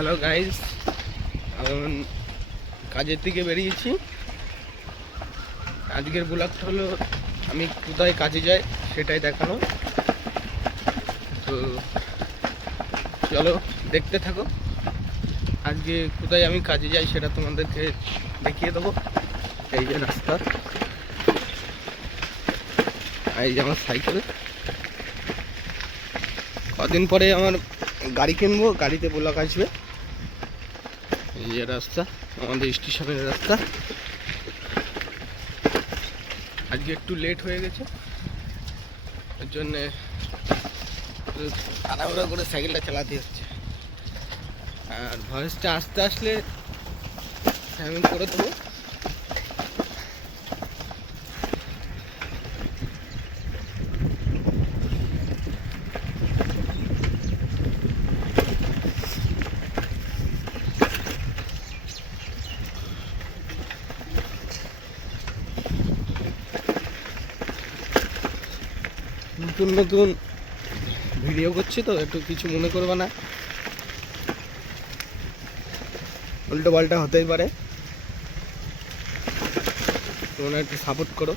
Hello guys, এখন কাজের দিকে বেরিয়েছি। আজকের ব্লগটা হলো আমি কোথায় কাজে যাই সেটাই দেখানো। তো চলো দেখতে থাকো। আজকে কোথায় আমি কাজে যাই সেটা তোমাদেরকে দেখিয়ে দেবো। এই যে রাস্তা, এই যে আমার সাইকেল। কদিন পরে আমার গাড়ি কিনবো, গাড়িতে ব্লগ আসবে। এই যে রাস্তা, আমাদের স্টেশনের রাস্তা। আজকে একটু লেট হয়ে গেছে, এর জন্যে তাড়াহুড়া করে সাইকেলটা চালাতে হচ্ছে। আর ভয়েসটা আসতে আসলে আমি করে দেবো। নতুন নতুন ভিডিও করছি তো, একটু কিছু মনে করবে না, উল্টো পাল্টা হতেই পারে। তোমরা একটু সাপোর্ট করো।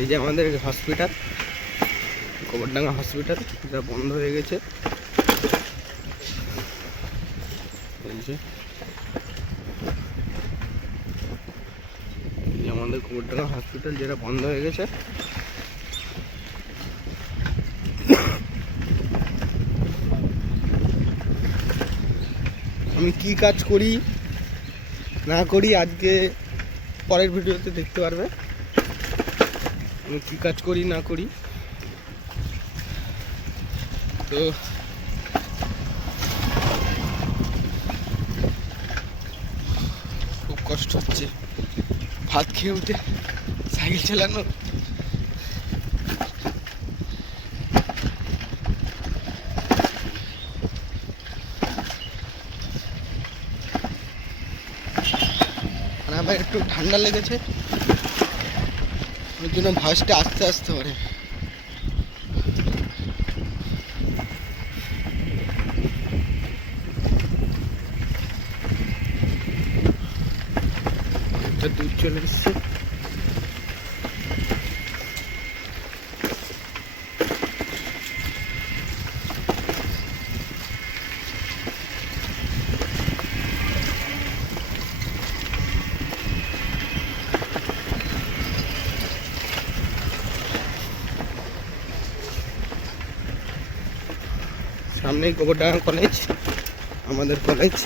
এই যে আমাদের হসপিটাল, গোবরডাঙ্গা হসপিটাল, যা বন্ধ হয়ে গেছে। এই যে আমাদের গোবরডাঙ্গা হসপিটাল যেটা বন্ধ হয়ে গেছে। আমি কি কাজ করি না করি আজকে পরের ভিডিওতে দেখতে পারবে। আমি কি কাজ করি না করি। তো খুব কষ্ট হচ্ছে ভাত খেয়ে উঠে সাইকেল চালানো। আর আমার একটু ঠান্ডা লেগেছে, ওই জন্য ভয়েসটা আস্তে আসতে পারে। দুধ চলে এসছে। সামনেই গোবরডাঙ্গা কলেজ, আমাদের কলেজ।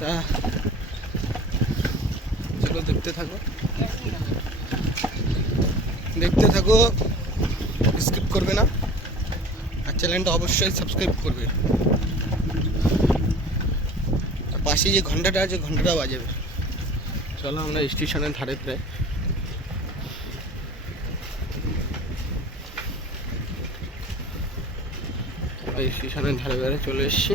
তা চলো দেখতে থাকো, দেখতে থাকো, স্কিপ করবে না। আর চ্যানেলটা অবশ্যই সাবস্ক্রাইব করবে। আর পাশে যে ঘন্টাটা আছে ঘন্টাটা বাজাবে। চলো আমরা স্টেশনের ধারে প্রায়। স্টেশনের ধারে ধারে চলে এসছি।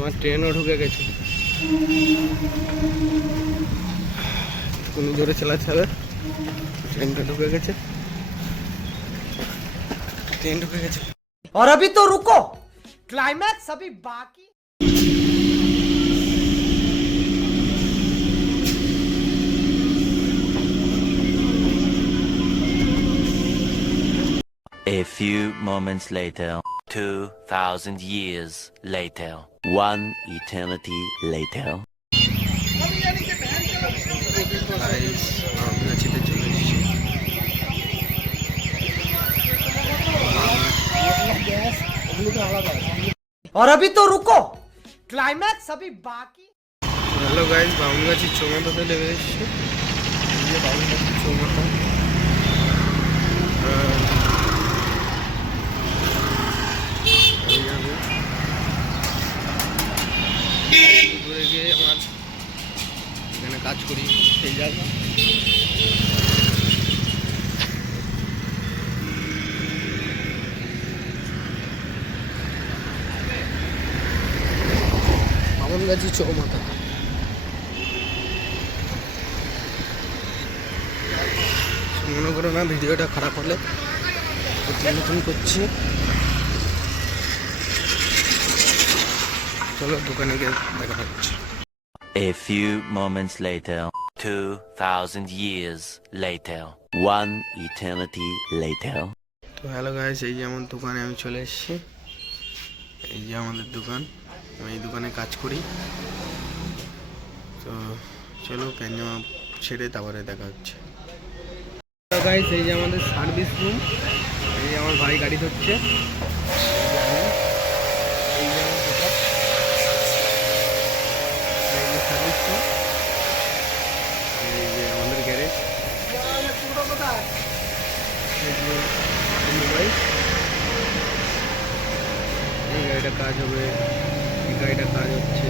আমার ট্রেনও ঢুকে গেছে, কোনো জোরে চালাতে হবে। ট্রেনটা ঢুকে গেছে, ট্রেন ঢুকে গেছে। और अभी तो रुको, क्लाइमैक्स अभी बाकी। A few moments later, 2,000 years later, one eternity later. और अभी तो रुको, क्लाइमैक्स अभी बाकी। হ্যালো গাইজ, বামুনগাছি চৌমাথাতে লেগে এসেছি। এই যে বামুনগাছি চৌমাথা। ঘুরে গিয়ে আমার এখানে কাজ করি সেই জায়গা। বামুনগাছি চৌমাথা। মনে করো না ভিডিওটা খারাপ হলে, নতুন করছি। চলো দোকানে গিয়ে দেখা হচ্ছে। A few moments later, 2,000 years later, one eternity later. তো হ্যালো গাইস, এই যে আমার দোকানে আমি চলে এসেছি। এই যে আমাদের দোকান, আমি এই দোকানে কাজ করি। তো চলো প্যান্ট জামা ছেড়ে তারপরে দেখা হচ্ছে। গাইস, এই যে আমাদের সার্ভিস রুম। এই যে আমার ভাই গাড়ি ধরছে। এই যে আমার দোকান, এই যে সার্ভিস রুম, এই যে আমাদের গ্যারেজ। এই যে মোবাইল, এই গাড়িটা কাজ হবে, এই গাড়িটা কাজ হচ্ছে।